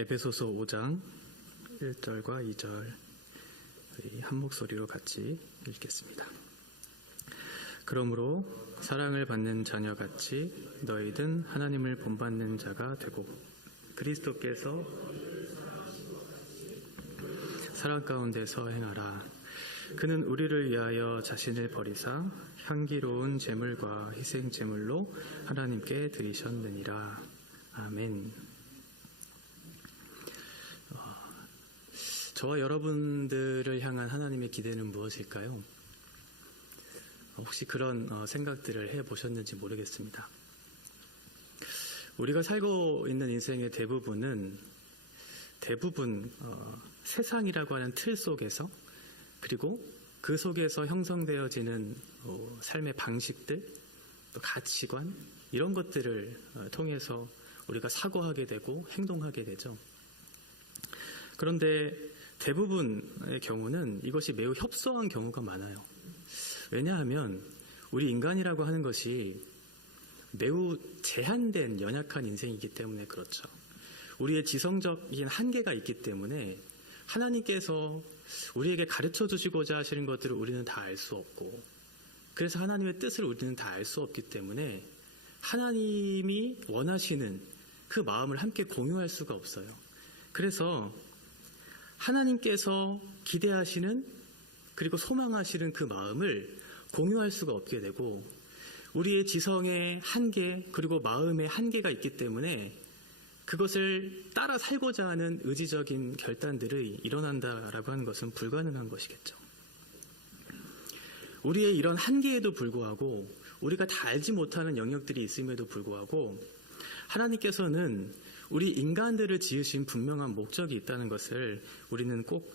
에베소서 5장 1절과 2절 우리 한 목소리로 같이 읽겠습니다. 그러므로 사랑을 받는 자녀같이 너희든 하나님을 본받는 자가 되고 그리스도께서 사랑 가운데서 행하라. 그는 우리를 위하여 자신을 버리사 향기로운 제물과 희생 제물로 하나님께 드리셨느니라. 아멘. 저와 여러분들을 향한 하나님의 기대는 무엇일까요? 혹시 그런 생각들을 해보셨는지 모르겠습니다. 우리가 살고 있는 인생의 대부분 세상이라고 하는 틀 속에서, 그리고 그 속에서 형성되어지는 삶의 방식들, 또 가치관, 이런 것들을 통해서 우리가 사고하게 되고 행동하게 되죠. 그런데 대부분의 경우는 이것이 매우 협소한 경우가 많아요. 왜냐하면 우리 인간이라고 하는 것이 매우 제한된 연약한 인생이기 때문에 그렇죠. 우리의 지성적인 한계가 있기 때문에 하나님께서 우리에게 가르쳐 주시고자 하시는 것들을 우리는 다 알 수 없고, 그래서 하나님의 뜻을 우리는 다 알 수 없기 때문에 하나님이 원하시는 그 마음을 함께 공유할 수가 없어요. 그래서 하나님께서 기대하시는, 그리고 소망하시는 그 마음을 공유할 수가 없게 되고, 우리의 지성의 한계, 그리고 마음의 한계가 있기 때문에 그것을 따라 살고자 하는 의지적인 결단들이 일어난다라고 하는 것은 불가능한 것이겠죠. 우리의 이런 한계에도 불구하고, 우리가 다 알지 못하는 영역들이 있음에도 불구하고, 하나님께서는 우리 인간들을 지으신 분명한 목적이 있다는 것을 우리는 꼭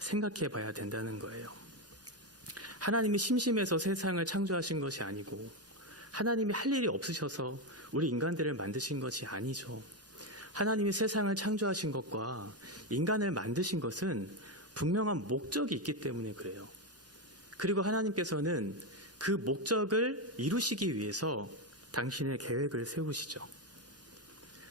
생각해 봐야 된다는 거예요. 하나님이 심심해서 세상을 창조하신 것이 아니고, 하나님이 할 일이 없으셔서 우리 인간들을 만드신 것이 아니죠. 하나님이 세상을 창조하신 것과 인간을 만드신 것은 분명한 목적이 있기 때문에 그래요. 그리고 하나님께서는 그 목적을 이루시기 위해서 당신의 계획을 세우시죠.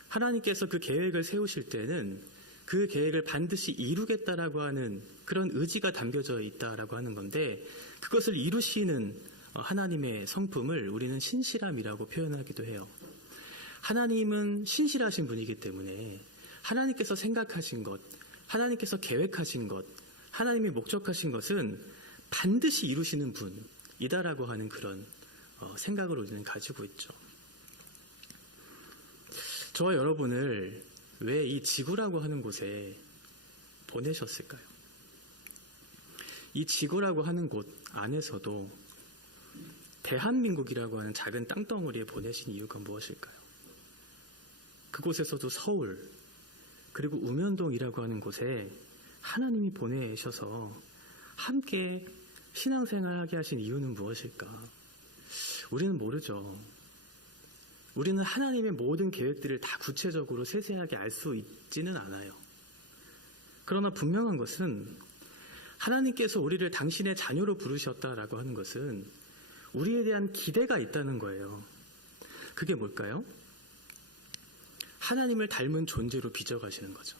하나님께서 그 계획을 세우실 때는 그 계획을 반드시 이루겠다라고 하는 그런 의지가 담겨져 있다라고 하는 건데, 그것을 이루시는 하나님의 성품을 우리는 신실함이라고 표현하기도 해요. 하나님은 신실하신 분이기 때문에 하나님께서 생각하신 것, 하나님께서 계획하신 것, 하나님이 목적하신 것은 반드시 이루시는 분이다라고 하는 그런 생각을 우리는 가지고 있죠. 저와 여러분을 왜 이 지구라고 하는 곳에 보내셨을까요? 이 지구라고 하는 곳 안에서도 대한민국이라고 하는 작은 땅덩어리에 보내신 이유가 무엇일까요? 그곳에서도 서울, 그리고 우면동이라고 하는 곳에 하나님이 보내셔서 함께 신앙생활하게 하신 이유는 무엇일까? 우리는 모르죠. 우리는 하나님의 모든 계획들을 다 구체적으로 세세하게 알 수 있지는 않아요. 그러나 분명한 것은 하나님께서 우리를 당신의 자녀로 부르셨다라고 하는 것은 우리에 대한 기대가 있다는 거예요. 그게 뭘까요? 하나님을 닮은 존재로 빚어가시는 거죠.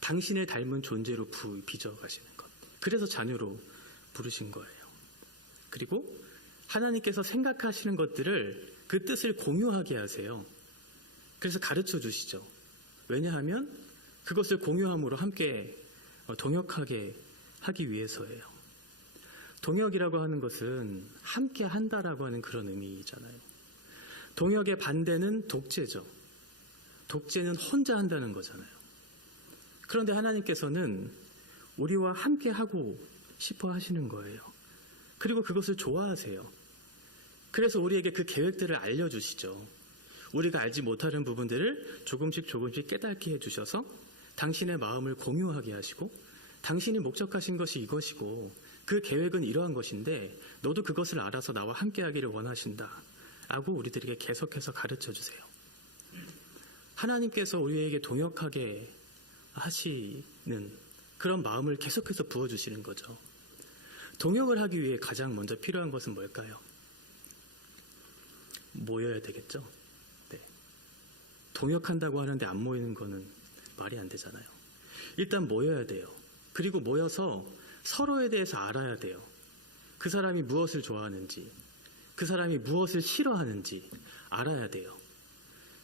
당신을 닮은 존재로 빚어가시는 것. 그래서 자녀로 부르신 거예요. 그리고 하나님께서 생각하시는 것들을, 그 뜻을 공유하게 하세요. 그래서 가르쳐 주시죠. 왜냐하면 그것을 공유함으로 함께 동역하게 하기 위해서예요. 동역이라고 하는 것은 함께 한다라고 하는 그런 의미잖아요. 동역의 반대는 독재죠. 독재는 혼자 한다는 거잖아요. 그런데 하나님께서는 우리와 함께 하고 싶어 하시는 거예요. 그리고 그것을 좋아하세요. 그래서 우리에게 그 계획들을 알려주시죠. 우리가 알지 못하는 부분들을 조금씩 깨닫게 해주셔서 당신의 마음을 공유하게 하시고, 당신이 목적하신 것이 이것이고 그 계획은 이러한 것인데 너도 그것을 알아서 나와 함께 하기를 원하신다 라고 우리들에게 계속해서 가르쳐 주세요. 하나님께서 우리에게 동역하게 하시는 그런 마음을 계속해서 부어주시는 거죠. 동역을 하기 위해 가장 먼저 필요한 것은 뭘까요? 모여야 되겠죠. 네. 동역한다고 하는데 안 모이는 거는 말이 안 되잖아요. 일단 모여야 돼요. 그리고 모여서 서로에 대해서 알아야 돼요. 그 사람이 무엇을 좋아하는지, 그 사람이 무엇을 싫어하는지 알아야 돼요.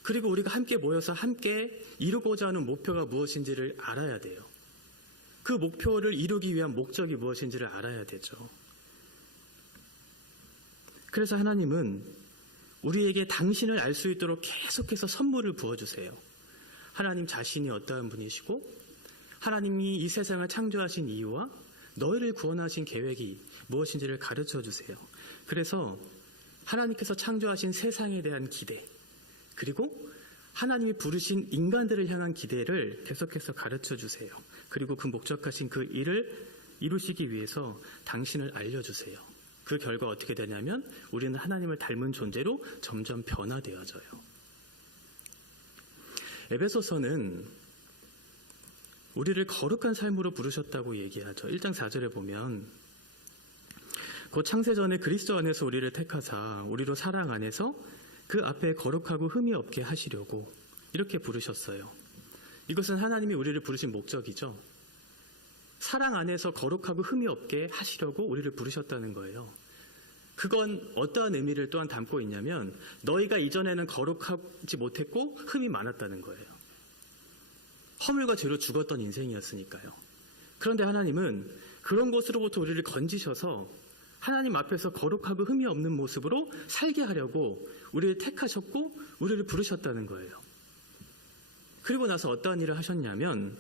그리고 우리가 함께 모여서 함께 이루고자 하는 목표가 무엇인지를 알아야 돼요. 그 목표를 이루기 위한 목적이 무엇인지를 알아야 되죠. 그래서 하나님은 우리에게 당신을 알 수 있도록 계속해서 선물을 부어주세요. 하나님 자신이 어떠한 분이시고 하나님이 이 세상을 창조하신 이유와 너희를 구원하신 계획이 무엇인지를 가르쳐 주세요. 그래서 하나님께서 창조하신 세상에 대한 기대, 그리고 하나님이 부르신 인간들을 향한 기대를 계속해서 가르쳐 주세요. 그리고 그 목적하신 그 일을 이루시기 위해서 당신을 알려주세요. 그 결과 어떻게 되냐면 우리는 하나님을 닮은 존재로 점점 변화되어져요. 에베소서는 우리를 거룩한 삶으로 부르셨다고 얘기하죠. 1장 4절에 보면 곧 창세전에 그리스도 안에서 우리를 택하사 우리로 사랑 안에서 그 앞에 거룩하고 흠이 없게 하시려고 이렇게 부르셨어요. 이것은 하나님이 우리를 부르신 목적이죠. 사랑 안에서 거룩하고 흠이 없게 하시려고 우리를 부르셨다는 거예요. 그건 어떠한 의미를 또한 담고 있냐면 너희가 이전에는 거룩하지 못했고 흠이 많았다는 거예요. 허물과 죄로 죽었던 인생이었으니까요. 그런데 하나님은 그런 것으로부터 우리를 건지셔서 하나님 앞에서 거룩하고 흠이 없는 모습으로 살게 하려고 우리를 택하셨고 우리를 부르셨다는 거예요. 그리고 나서 어떠한 일을 하셨냐면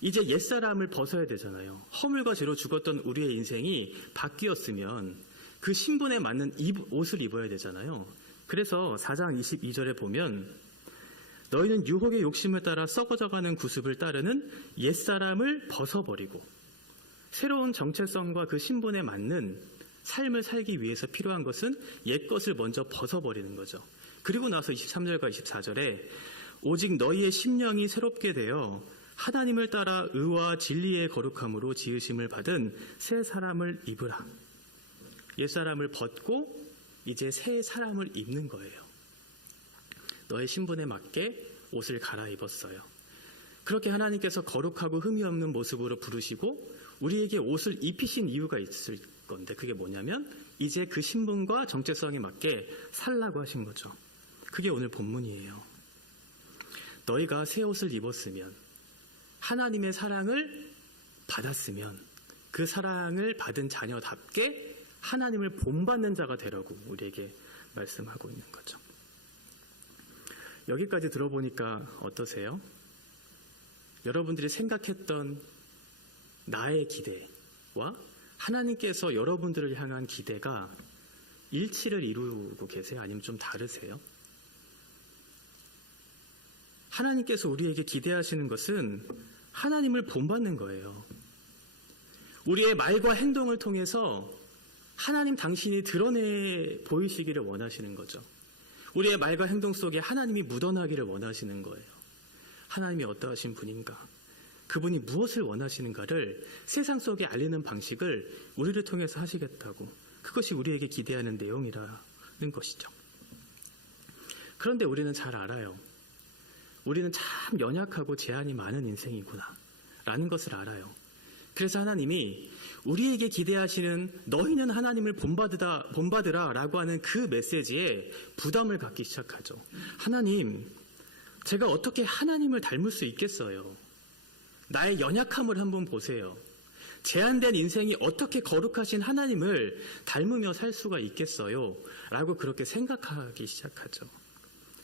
이제 옛사람을 벗어야 되잖아요. 허물과 죄로 죽었던 우리의 인생이 바뀌었으면 그 신분에 맞는 옷을 입어야 되잖아요. 그래서 4장 22절에 보면 너희는 유혹의 욕심을 따라 썩어져가는 구습을 따르는 옛사람을 벗어버리고 새로운 정체성과 그 신분에 맞는 삶을 살기 위해서 필요한 것은 옛것을 먼저 벗어버리는 거죠. 그리고 나서 23절과 24절에 오직 너희의 심령이 새롭게 되어 하나님을 따라 의와 진리의 거룩함으로 지으심을 받은 새 사람을 입으라. 옛사람을 벗고 이제 새 사람을 입는 거예요. 너의 신분에 맞게 옷을 갈아입었어요. 그렇게 하나님께서 거룩하고 흠이 없는 모습으로 부르시고 우리에게 옷을 입히신 이유가 있을 건데 그게 뭐냐면 이제 그 신분과 정체성에 맞게 살라고 하신 거죠. 그게 오늘 본문이에요. 너희가 새 옷을 입었으면 하나님의 사랑을 받았으면 그 사랑을 받은 자녀답게 하나님을 본받는 자가 되라고 우리에게 말씀하고 있는 거죠. 여기까지 들어보니까 어떠세요? 여러분들이 생각했던 나의 기대와 하나님께서 여러분들을 향한 기대가 일치를 이루고 계세요? 아니면 좀 다르세요? 하나님께서 우리에게 기대하시는 것은 하나님을 본받는 거예요. 우리의 말과 행동을 통해서 하나님 당신이 드러내 보이시기를 원하시는 거죠. 우리의 말과 행동 속에 하나님이 묻어나기를 원하시는 거예요. 하나님이 어떠하신 분인가? 그분이 무엇을 원하시는가를 세상 속에 알리는 방식을 우리를 통해서 하시겠다고. 그것이 우리에게 기대하는 내용이라는 것이죠. 그런데 우리는 잘 알아요. 우리는 참 연약하고 제한이 많은 인생이구나 라는 것을 알아요. 그래서 하나님이 우리에게 기대하시는 너희는 하나님을 본받으라 라고 하는 그 메시지에 부담을 갖기 시작하죠. 하나님, 제가 어떻게 하나님을 닮을 수 있겠어요? 나의 연약함을 한번 보세요. 제한된 인생이 어떻게 거룩하신 하나님을 닮으며 살 수가 있겠어요? 라고 그렇게 생각하기 시작하죠.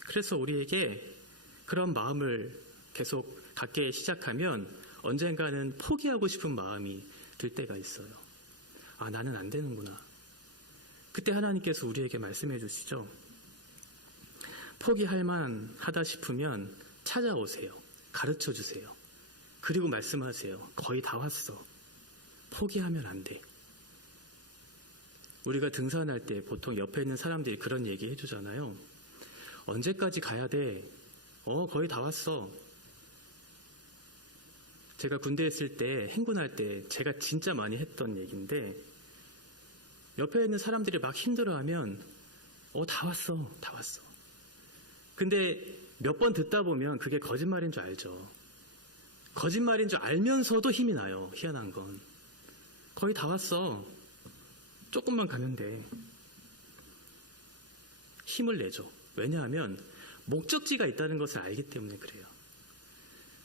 그래서 우리에게 그런 마음을 계속 갖게 시작하면 언젠가는 포기하고 싶은 마음이 들 때가 있어요. 아, 나는 안 되는구나. 그때 하나님께서 우리에게 말씀해 주시죠. 포기할 만하다 싶으면 찾아오세요. 가르쳐 주세요. 그리고 말씀하세요. 거의 다 왔어. 포기하면 안 돼. 우리가 등산할 때 보통 옆에 있는 사람들이 그런 얘기 해주잖아요. 언제까지 가야 돼? 거의 다 왔어. 제가 군대에 있을 때 행군할 때 제가 진짜 많이 했던 얘기인데 옆에 있는 사람들이 막 힘들어하면 다 왔어. 다 왔어. 근데 몇 번 듣다 보면 그게 거짓말인 줄 알죠. 거짓말인 줄 알면서도 힘이 나요. 희한한 건. 거의 다 왔어. 조금만 가면 돼. 힘을 내죠. 왜냐하면 목적지가 있다는 것을 알기 때문에 그래요.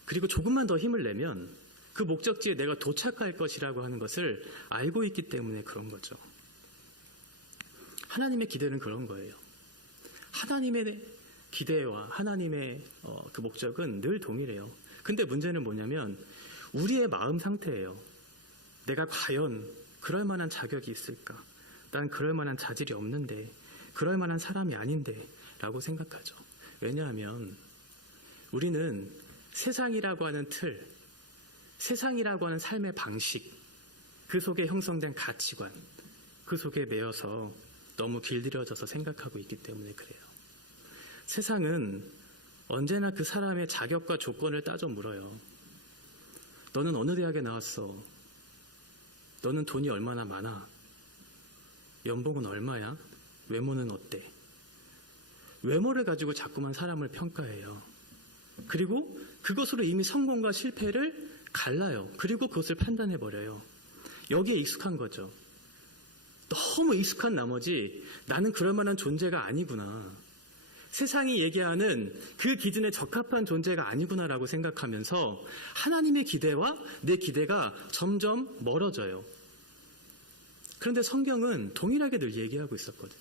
그리고 조금만 더 힘을 내면 그 목적지에 내가 도착할 것이라고 하는 것을 알고 있기 때문에 그런 거죠. 하나님의 기대는 그런 거예요. 하나님의 기대와 하나님의 그 목적은 늘 동일해요. 근데 문제는 뭐냐면 우리의 마음 상태예요. 내가 과연 그럴 만한 자격이 있을까? 난 그럴 만한 자질이 없는데, 그럴 만한 사람이 아닌데 라고 생각하죠. 왜냐하면 우리는 세상이라고 하는 틀, 세상이라고 하는 삶의 방식, 그 속에 형성된 가치관, 그 속에 매여서 너무 길들여져서 생각하고 있기 때문에 그래요. 세상은 언제나 그 사람의 자격과 조건을 따져 물어요. 너는 어느 대학에 나왔어? 너는 돈이 얼마나 많아? 연봉은 얼마야? 외모는 어때? 외모를 가지고 자꾸만 사람을 평가해요. 그리고 그것으로 이미 성공과 실패를 갈라요. 그리고 그것을 판단해버려요. 여기에 익숙한 거죠. 너무 익숙한 나머지 나는 그럴 만한 존재가 아니구나. 세상이 얘기하는 그 기준에 적합한 존재가 아니구나라고 생각하면서 하나님의 기대와 내 기대가 점점 멀어져요. 그런데 성경은 동일하게 늘 얘기하고 있었거든요.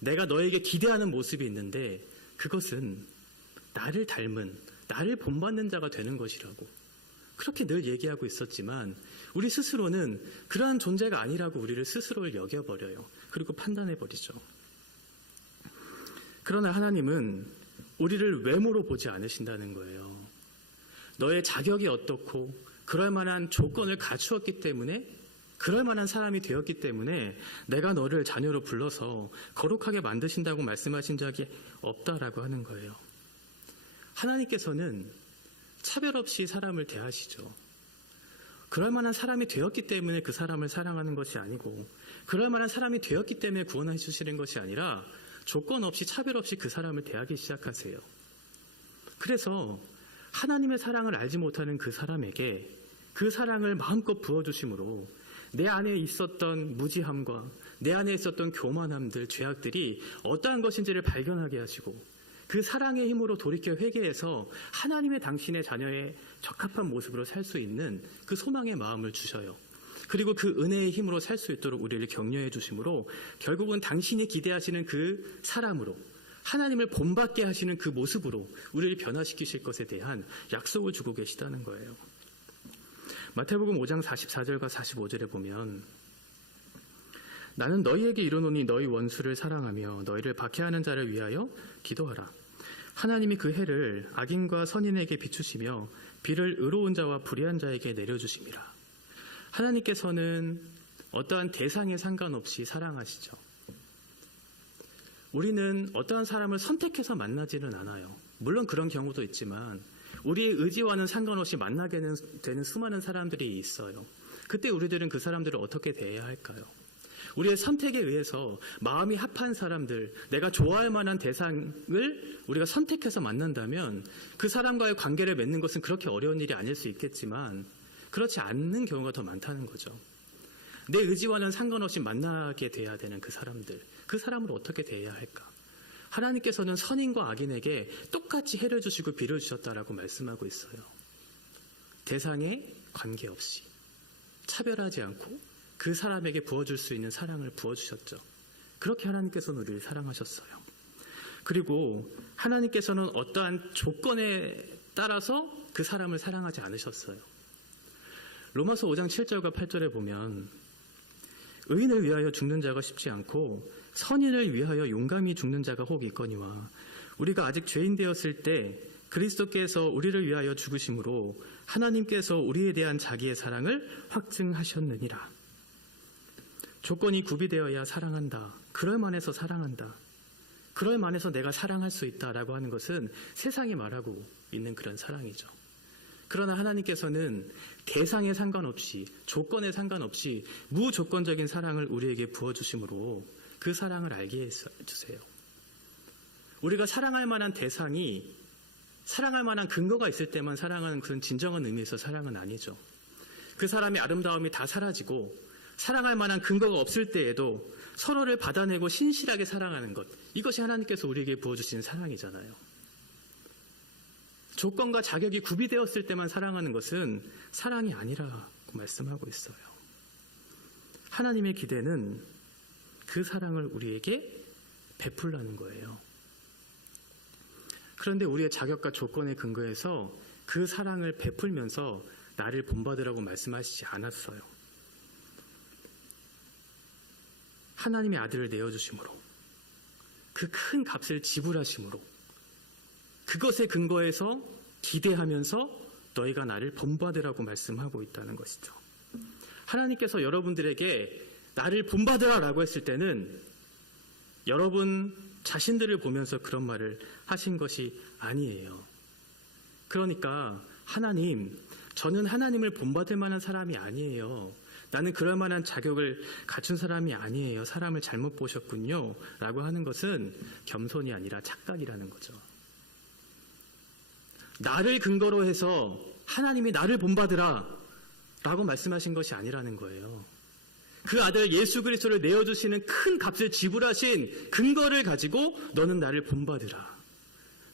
내가 너에게 기대하는 모습이 있는데 그것은 나를 닮은, 나를 본받는 자가 되는 것이라고 그렇게 늘 얘기하고 있었지만 우리 스스로는 그러한 존재가 아니라고 우리를 스스로를 여겨버려요. 그리고 판단해버리죠. 그러나 하나님은 우리를 외모로 보지 않으신다는 거예요. 너의 자격이 어떻고 그럴 만한 조건을 갖추었기 때문에, 그럴 만한 사람이 되었기 때문에 내가 너를 자녀로 불러서 거룩하게 만드신다고 말씀하신 적이 없다라고 하는 거예요. 하나님께서는 차별 없이 사람을 대하시죠. 그럴 만한 사람이 되었기 때문에 그 사람을 사랑하는 것이 아니고, 그럴 만한 사람이 되었기 때문에 구원해 주시는 것이 아니라 조건 없이 차별 없이 그 사람을 대하기 시작하세요. 그래서 하나님의 사랑을 알지 못하는 그 사람에게 그 사랑을 마음껏 부어주심으로 내 안에 있었던 무지함과 내 안에 있었던 교만함들, 죄악들이 어떠한 것인지를 발견하게 하시고 그 사랑의 힘으로 돌이켜 회개해서 하나님의 당신의 자녀의 적합한 모습으로 살 수 있는 그 소망의 마음을 주셔요. 그리고 그 은혜의 힘으로 살 수 있도록 우리를 격려해 주심으로 결국은 당신이 기대하시는 그 사람으로, 하나님을 본받게 하시는 그 모습으로 우리를 변화시키실 것에 대한 약속을 주고 계시다는 거예요. 마태복음 5장 44절과 45절에 보면 나는 너희에게 이르노니 너희 원수를 사랑하며 너희를 박해하는 자를 위하여 기도하라. 하나님이 그 해를 악인과 선인에게 비추시며 비를 의로운 자와 불의한 자에게 내려주심이라. 하나님께서는 어떠한 대상에 상관없이 사랑하시죠. 우리는 어떠한 사람을 선택해서 만나지는 않아요. 물론 그런 경우도 있지만 우리의 의지와는 상관없이 만나게 되는 수많은 사람들이 있어요. 그때 우리들은 그 사람들을 어떻게 대해야 할까요? 우리의 선택에 의해서 마음이 합한 사람들, 내가 좋아할 만한 대상을 우리가 선택해서 만난다면 그 사람과의 관계를 맺는 것은 그렇게 어려운 일이 아닐 수 있겠지만 그렇지 않는 경우가 더 많다는 거죠. 내 의지와는 상관없이 만나게 돼야 되는 그 사람들, 그 사람을 어떻게 대해야 할까? 하나님께서는 선인과 악인에게 똑같이 해를 주시고 비를 주셨다라고 말씀하고 있어요. 대상에 관계없이 차별하지 않고 그 사람에게 부어줄 수 있는 사랑을 부어주셨죠. 그렇게 하나님께서는 우리를 사랑하셨어요. 그리고 하나님께서는 어떠한 조건에 따라서 그 사람을 사랑하지 않으셨어요. 로마서 5장 7절과 8절에 보면 의인을 위하여 죽는 자가 쉽지 않고 선인을 위하여 용감히 죽는 자가 혹 있거니와 우리가 아직 죄인 되었을 때 그리스도께서 우리를 위하여 죽으심으로 하나님께서 우리에 대한 자기의 사랑을 확증하셨느니라. 조건이 구비되어야 사랑한다. 그럴 만해서 사랑한다. 그럴 만해서 내가 사랑할 수 있다라고 하는 것은 세상이 말하고 있는 그런 사랑이죠. 그러나 하나님께서는 대상에 상관없이, 조건에 상관없이 무조건적인 사랑을 우리에게 부어주심으로 그 사랑을 알게 해주세요. 우리가 사랑할 만한 대상이 사랑할 만한 근거가 있을 때만 사랑하는 그런 진정한 의미에서 사랑은 아니죠. 그 사람의 아름다움이 다 사라지고 사랑할 만한 근거가 없을 때에도 서로를 받아내고 신실하게 사랑하는 것, 이것이 하나님께서 우리에게 부어주신 사랑이잖아요. 조건과 자격이 구비되었을 때만 사랑하는 것은 사랑이 아니라고 말씀하고 있어요. 하나님의 기대는 그 사랑을 우리에게 베풀라는 거예요. 그런데 우리의 자격과 조건에 근거해서 그 사랑을 베풀면서 나를 본받으라고 말씀하시지 않았어요. 하나님의 아들을 내어주심으로, 그 큰 값을 지불하심으로, 그것에 근거해서 기대하면서 너희가 나를 본받으라고 말씀하고 있다는 것이죠. 하나님께서 여러분들에게 나를 본받으라라고 했을 때는 여러분 자신들을 보면서 그런 말을 하신 것이 아니에요. 그러니까 하나님, 저는 하나님을 본받을 만한 사람이 아니에요. 나는 그럴 만한 자격을 갖춘 사람이 아니에요. 사람을 잘못 보셨군요. 라고 하는 것은 겸손이 아니라 착각이라는 거죠. 나를 근거로 해서 하나님이 나를 본받으라 라고 말씀하신 것이 아니라는 거예요. 그 아들 예수 그리스도를 내어주시는 큰 값을 지불하신 근거를 가지고 너는 나를 본받으라.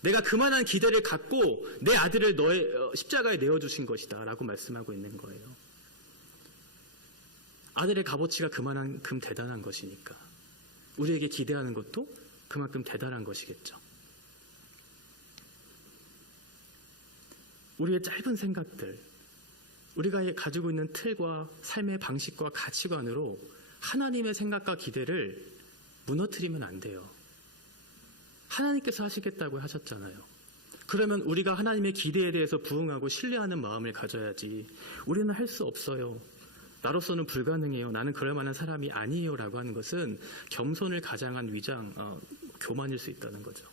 내가 그만한 기대를 갖고 내 아들을 너의 십자가에 내어주신 것이다 라고 말씀하고 있는 거예요. 아들의 값어치가 그만큼 대단한 것이니까 우리에게 기대하는 것도 그만큼 대단한 것이겠죠. 우리의 짧은 생각들, 우리가 가지고 있는 틀과 삶의 방식과 가치관으로 하나님의 생각과 기대를 무너뜨리면 안 돼요. 하나님께서 하시겠다고 하셨잖아요. 그러면 우리가 하나님의 기대에 대해서 부응하고 신뢰하는 마음을 가져야지. 우리는 할 수 없어요. 나로서는 불가능해요. 나는 그럴 만한 사람이 아니에요. 라고 하는 것은 겸손을 가장한 교만일 수 있다는 거죠.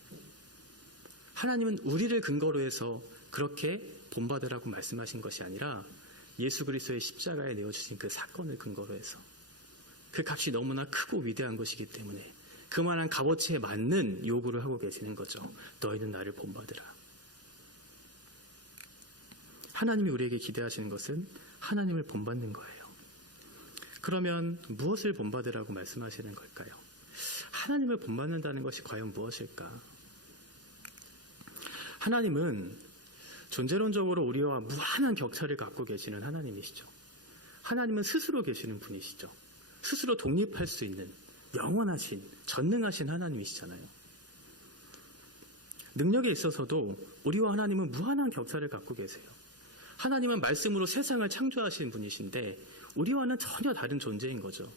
하나님은 우리를 근거로 해서 그렇게 본받으라고 말씀하신 것이 아니라 예수 그리스도의 십자가에 내어주신 그 사건을 근거로 해서 그 값이 너무나 크고 위대한 것이기 때문에 그만한 값어치에 맞는 요구를 하고 계시는 거죠. 너희는 나를 본받으라. 하나님이 우리에게 기대하시는 것은 하나님을 본받는 거예요. 그러면 무엇을 본받으라고 말씀하시는 걸까요? 하나님을 본받는다는 것이 과연 무엇일까? 하나님은 존재론적으로 우리와 무한한 격차를 갖고 계시는 하나님이시죠. 하나님은 스스로 계시는 분이시죠. 스스로 독립할 수 있는 영원하신, 전능하신 하나님이시잖아요. 능력에 있어서도 우리와 하나님은 무한한 격차를 갖고 계세요. 하나님은 말씀으로 세상을 창조하신 분이신데 우리와는 전혀 다른 존재인 거죠.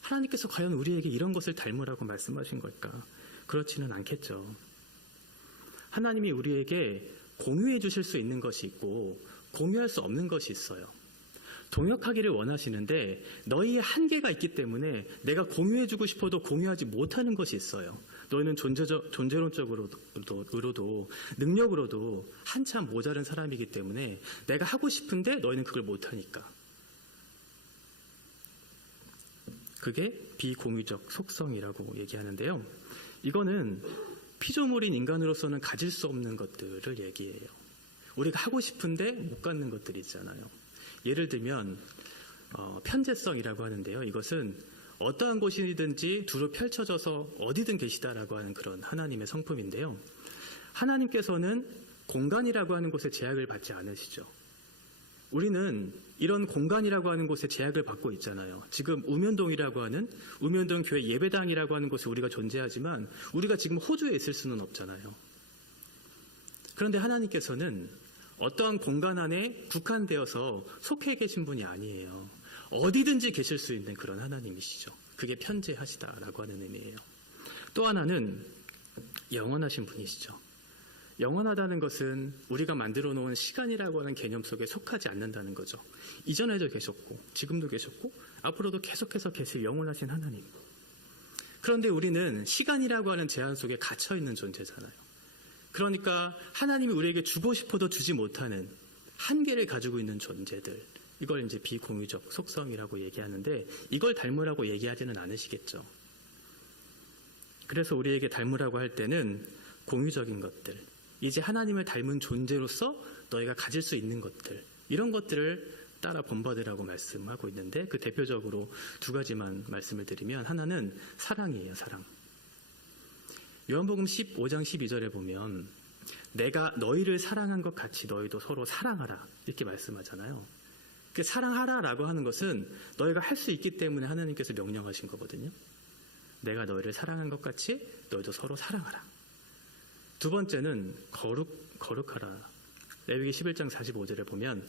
하나님께서 과연 우리에게 이런 것을 닮으라고 말씀하신 걸까? 그렇지는 않겠죠. 하나님이 우리에게 공유해 주실 수 있는 것이 있고 공유할 수 없는 것이 있어요. 동역하기를 원하시는데 너희의 한계가 있기 때문에 내가 공유해 주고 싶어도 공유하지 못하는 것이 있어요. 너희는 존재론적으로도 능력으로도 한참 모자른 사람이기 때문에 내가 하고 싶은데 너희는 그걸 못하니까. 그게 비공유적 속성이라고 얘기하는데요. 이거는 피조물인 인간으로서는 가질 수 없는 것들을 얘기해요. 우리가 하고 싶은데 못 갖는 것들이 있잖아요. 예를 들면 편재성이라고 하는데요. 이것은 어떠한 곳이든지 두루 펼쳐져서 어디든 계시다라고 하는 그런 하나님의 성품인데요. 하나님께서는 공간이라고 하는 곳에 제약을 받지 않으시죠. 우리는 이런 공간이라고 하는 곳에 제약을 받고 있잖아요. 지금 우면동이라고 하는 우면동 교회 예배당이라고 하는 곳에 우리가 존재하지만 우리가 지금 호주에 있을 수는 없잖아요. 그런데 하나님께서는 어떠한 공간 안에 국한되어서 속해 계신 분이 아니에요. 어디든지 계실 수 있는 그런 하나님이시죠. 그게 편재하시다라고 하는 의미예요. 또 하나는 영원하신 분이시죠. 영원하다는 것은 우리가 만들어 놓은 시간이라고 하는 개념 속에 속하지 않는다는 거죠. 이전에도 계셨고 지금도 계셨고 앞으로도 계속해서 계실 영원하신 하나님. 그런데 우리는 시간이라고 하는 제한 속에 갇혀 있는 존재잖아요. 그러니까 하나님이 우리에게 주고 싶어도 주지 못하는 한계를 가지고 있는 존재들, 이걸 이제 비공유적 속성이라고 얘기하는데 이걸 닮으라고 얘기하지는 않으시겠죠. 그래서 우리에게 닮으라고 할 때는 공유적인 것들, 이제 하나님을 닮은 존재로서 너희가 가질 수 있는 것들, 이런 것들을 따라 본받으라고 말씀하고 있는데, 그 대표적으로 두 가지만 말씀을 드리면, 하나는 사랑이에요. 사랑. 요한복음 15장 12절에 보면 내가 너희를 사랑한 것 같이 너희도 서로 사랑하라, 이렇게 말씀하잖아요. 그 사랑하라라고 하는 것은 너희가 할 수 있기 때문에 하나님께서 명령하신 거거든요. 내가 너희를 사랑한 것 같이 너희도 서로 사랑하라. 두 번째는 거룩하라. 레위기 11장 45절에 보면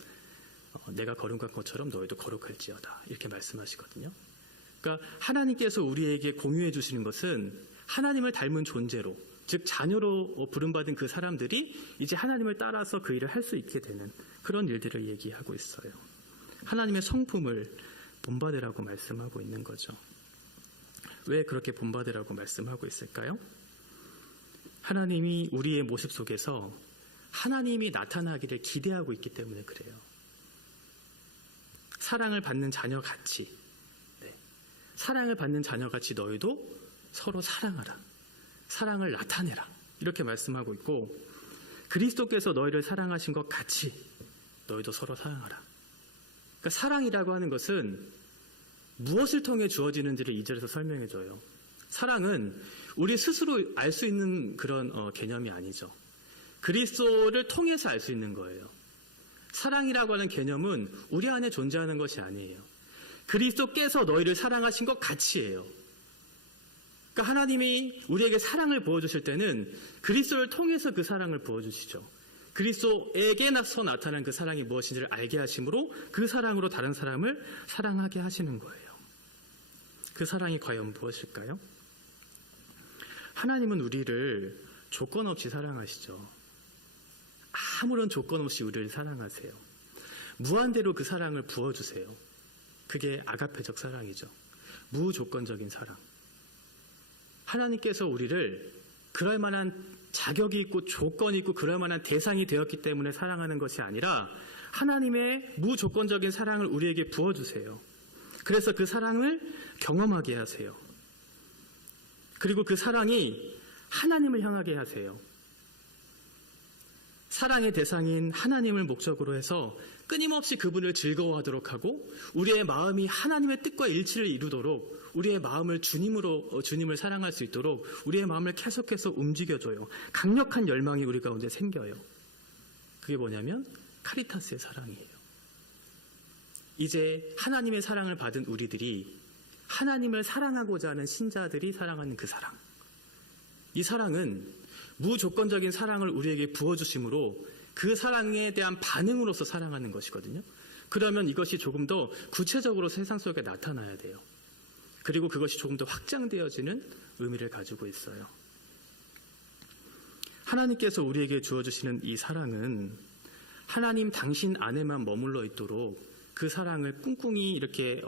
내가 거룩한 것처럼 너희도 거룩할지어다, 이렇게 말씀하시거든요. 그러니까 하나님께서 우리에게 공유해 주시는 것은 하나님을 닮은 존재로, 즉 자녀로 부름받은 그 사람들이 이제 하나님을 따라서 그 일을 할 수 있게 되는 그런 일들을 얘기하고 있어요. 하나님의 성품을 본받으라고 말씀하고 있는 거죠. 왜 그렇게 본받으라고 말씀하고 있을까요? 하나님이 우리의 모습 속에서 하나님이 나타나기를 기대하고 있기 때문에 그래요. 사랑을 받는 자녀같이, 사랑을 받는 자녀같이 너희도 서로 사랑하라, 사랑을 나타내라, 이렇게 말씀하고 있고, 그리스도께서 너희를 사랑하신 것 같이 너희도 서로 사랑하라. 그러니까 사랑이라고 하는 것은 무엇을 통해 주어지는지를 2절에서 설명해줘요. 사랑은 우리 스스로 알 수 있는 그런 개념이 아니죠. 그리스도를 통해서 알 수 있는 거예요. 사랑이라고 하는 개념은 우리 안에 존재하는 것이 아니에요. 그리스도께서 너희를 사랑하신 것 같이예요. 그러니까 하나님이 우리에게 사랑을 부어주실 때는 그리스도를 통해서 그 사랑을 부어주시죠. 그리스도에게서 나타난 그 사랑이 무엇인지를 알게 하심으로 그 사랑으로 다른 사람을 사랑하게 하시는 거예요. 그 사랑이 과연 무엇일까요? 하나님은 우리를 조건 없이 사랑하시죠. 아무런 조건 없이 우리를 사랑하세요. 무한대로 그 사랑을 부어주세요. 그게 아가페적 사랑이죠. 무조건적인 사랑. 하나님께서 우리를 그럴 만한 자격이 있고 조건이 있고 그럴 만한 대상이 되었기 때문에 사랑하는 것이 아니라 하나님의 무조건적인 사랑을 우리에게 부어주세요. 그래서 그 사랑을 경험하게 하세요. 그리고 그 사랑이 하나님을 향하게 하세요. 사랑의 대상인 하나님을 목적으로 해서 끊임없이 그분을 즐거워하도록 하고 우리의 마음이 하나님의 뜻과 일치를 이루도록 우리의 마음을 주님을 사랑할 수 있도록 우리의 마음을 계속해서 움직여줘요. 강력한 열망이 우리 가운데 생겨요. 그게 뭐냐면 카리타스의 사랑이에요. 이제 하나님의 사랑을 받은 우리들이 하나님을 사랑하고자 하는 신자들이 사랑하는 그 사랑. 이 사랑은 무조건적인 사랑을 우리에게 부어주심으로 그 사랑에 대한 반응으로서 사랑하는 것이거든요. 그러면 이것이 조금 더 구체적으로 세상 속에 나타나야 돼요. 그리고 그것이 조금 더 확장되어지는 의미를 가지고 있어요. 하나님께서 우리에게 주어주시는 이 사랑은 하나님 당신 안에만 머물러 있도록 그 사랑을 꿍꿍이 이렇게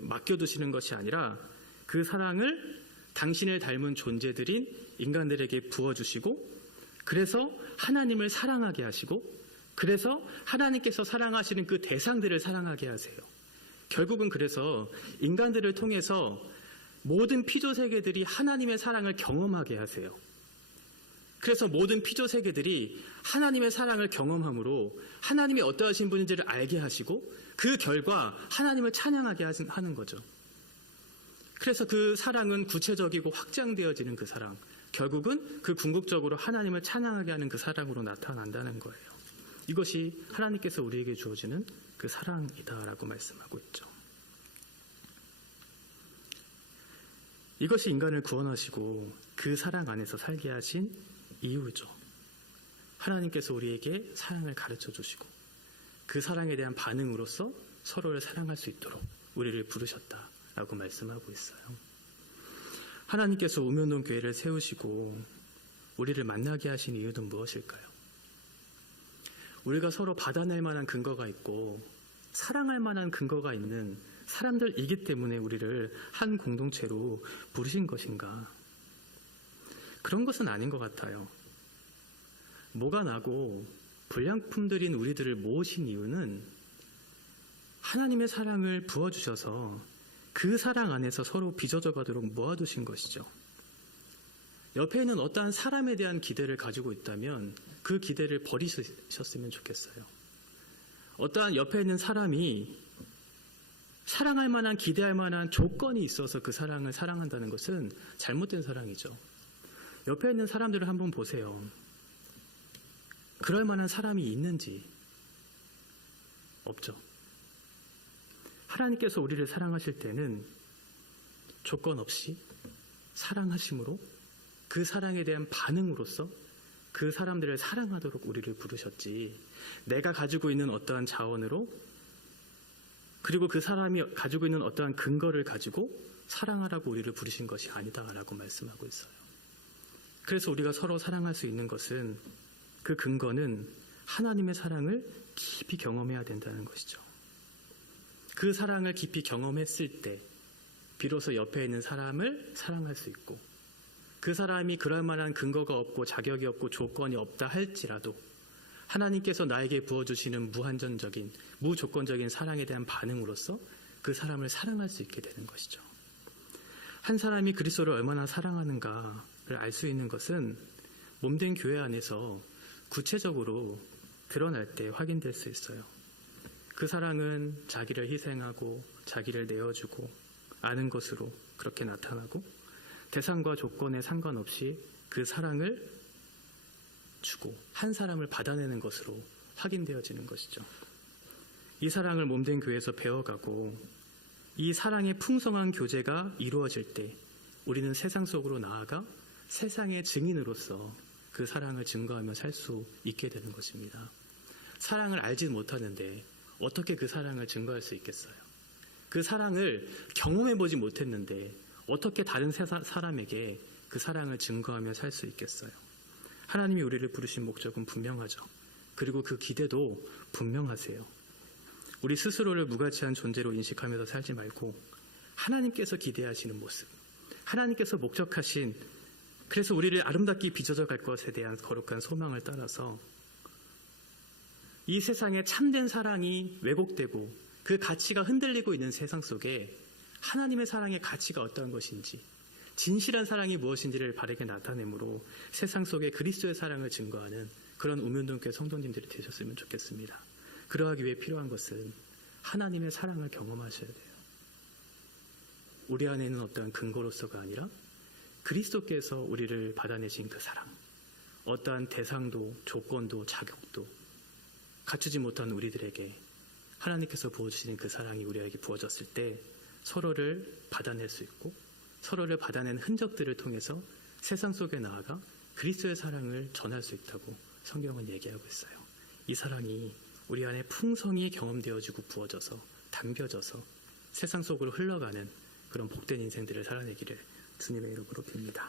맡겨두시는 것이 아니라 그 사랑을 당신을 닮은 존재들인 인간들에게 부어주시고 그래서 하나님을 사랑하게 하시고 그래서 하나님께서 사랑하시는 그 대상들을 사랑하게 하세요. 결국은 그래서 인간들을 통해서 모든 피조세계들이 하나님의 사랑을 경험하게 하세요. 그래서 모든 피조세계들이 하나님의 사랑을 경험함으로 하나님이 어떠하신 분인지를 알게 하시고 그 결과 하나님을 찬양하게 하는 거죠. 그래서 그 사랑은 구체적이고 확장되어지는 그 사랑, 결국은 그 궁극적으로 하나님을 찬양하게 하는 그 사랑으로 나타난다는 거예요. 이것이 하나님께서 우리에게 주어지는 그 사랑이다라고 말씀하고 있죠. 이것이 인간을 구원하시고 그 사랑 안에서 살게 하신 이유죠. 하나님께서 우리에게 사랑을 가르쳐 주시고 그 사랑에 대한 반응으로서 서로를 사랑할 수 있도록 우리를 부르셨다라고 말씀하고 있어요. 하나님께서 우면동 교회를 세우시고 우리를 만나게 하신 이유는 무엇일까요? 우리가 서로 받아낼 만한 근거가 있고 사랑할 만한 근거가 있는 사람들이기 때문에 우리를 한 공동체로 부르신 것인가? 그런 것은 아닌 것 같아요. 뭐가 나고 불량품들인 우리들을 모으신 이유는 하나님의 사랑을 부어주셔서 그 사랑 안에서 서로 빚어져 가도록 모아두신 것이죠. 옆에 있는 어떠한 사람에 대한 기대를 가지고 있다면 그 기대를 버리셨으면 좋겠어요. 어떠한 옆에 있는 사람이 사랑할 만한, 기대할 만한 조건이 있어서 그 사랑을 사랑한다는 것은 잘못된 사랑이죠. 옆에 있는 사람들을 한번 보세요. 그럴 만한 사람이 있는지 없죠. 하나님께서 우리를 사랑하실 때는 조건 없이 사랑하심으로 그 사랑에 대한 반응으로서 그 사람들을 사랑하도록 우리를 부르셨지, 내가 가지고 있는 어떠한 자원으로, 그리고 그 사람이 가지고 있는 어떠한 근거를 가지고 사랑하라고 우리를 부르신 것이 아니다라고 말씀하고 있어요. 그래서 우리가 서로 사랑할 수 있는 것은, 그 근거는 하나님의 사랑을 깊이 경험해야 된다는 것이죠. 그 사랑을 깊이 경험했을 때 비로소 옆에 있는 사람을 사랑할 수 있고, 그 사람이 그럴 만한 근거가 없고 자격이 없고 조건이 없다 할지라도 하나님께서 나에게 부어주시는 무한전적인, 무조건적인 사랑에 대한 반응으로서 그 사람을 사랑할 수 있게 되는 것이죠. 한 사람이 그리스도를 얼마나 사랑하는가를 알 수 있는 것은 몸된 교회 안에서 구체적으로 드러날 때 확인될 수 있어요. 그 사랑은 자기를 희생하고 자기를 내어주고 아는 것으로 그렇게 나타나고, 대상과 조건에 상관없이 그 사랑을 주고 한 사람을 받아내는 것으로 확인되어지는 것이죠. 이 사랑을 몸된 교회에서 배워가고 이 사랑의 풍성한 교제가 이루어질 때 우리는 세상 속으로 나아가 세상의 증인으로서 그 사랑을 증거하며 살 수 있게 되는 것입니다. 사랑을 알지 못하는데 어떻게 그 사랑을 증거할 수 있겠어요? 그 사랑을 경험해보지 못했는데 어떻게 다른 사람에게 그 사랑을 증거하며 살 수 있겠어요? 하나님이 우리를 부르신 목적은 분명하죠. 그리고 그 기대도 분명하세요. 우리 스스로를 무가치한 존재로 인식하면서 살지 말고 하나님께서 기대하시는 모습, 하나님께서 목적하신, 그래서 우리를 아름답게 빚어져 갈 것에 대한 거룩한 소망을 따라서 이 세상에 참된 사랑이 왜곡되고 그 가치가 흔들리고 있는 세상 속에 하나님의 사랑의 가치가 어떠한 것인지, 진실한 사랑이 무엇인지를 바르게 나타내므로 세상 속에 그리스도의 사랑을 증거하는 그런 우면동교회 성도님들이 되셨으면 좋겠습니다. 그러하기 위해 필요한 것은 하나님의 사랑을 경험하셔야 돼요. 우리 안에 있는 어떠한 근거로서가 아니라 그리스도께서 우리를 받아내신 그 사랑, 어떠한 대상도 조건도 자격도 갖추지 못한 우리들에게 하나님께서 부어주시는 그 사랑이 우리에게 부어졌을 때 서로를 받아낼 수 있고, 서로를 받아낸 흔적들을 통해서 세상 속에 나아가 그리스도의 사랑을 전할 수 있다고 성경은 얘기하고 있어요. 이 사랑이 우리 안에 풍성히 경험되어지고 부어져서 담겨져서 세상 속으로 흘러가는 그런 복된 인생들을 살아내기를 주님의 이름으로 빕니다.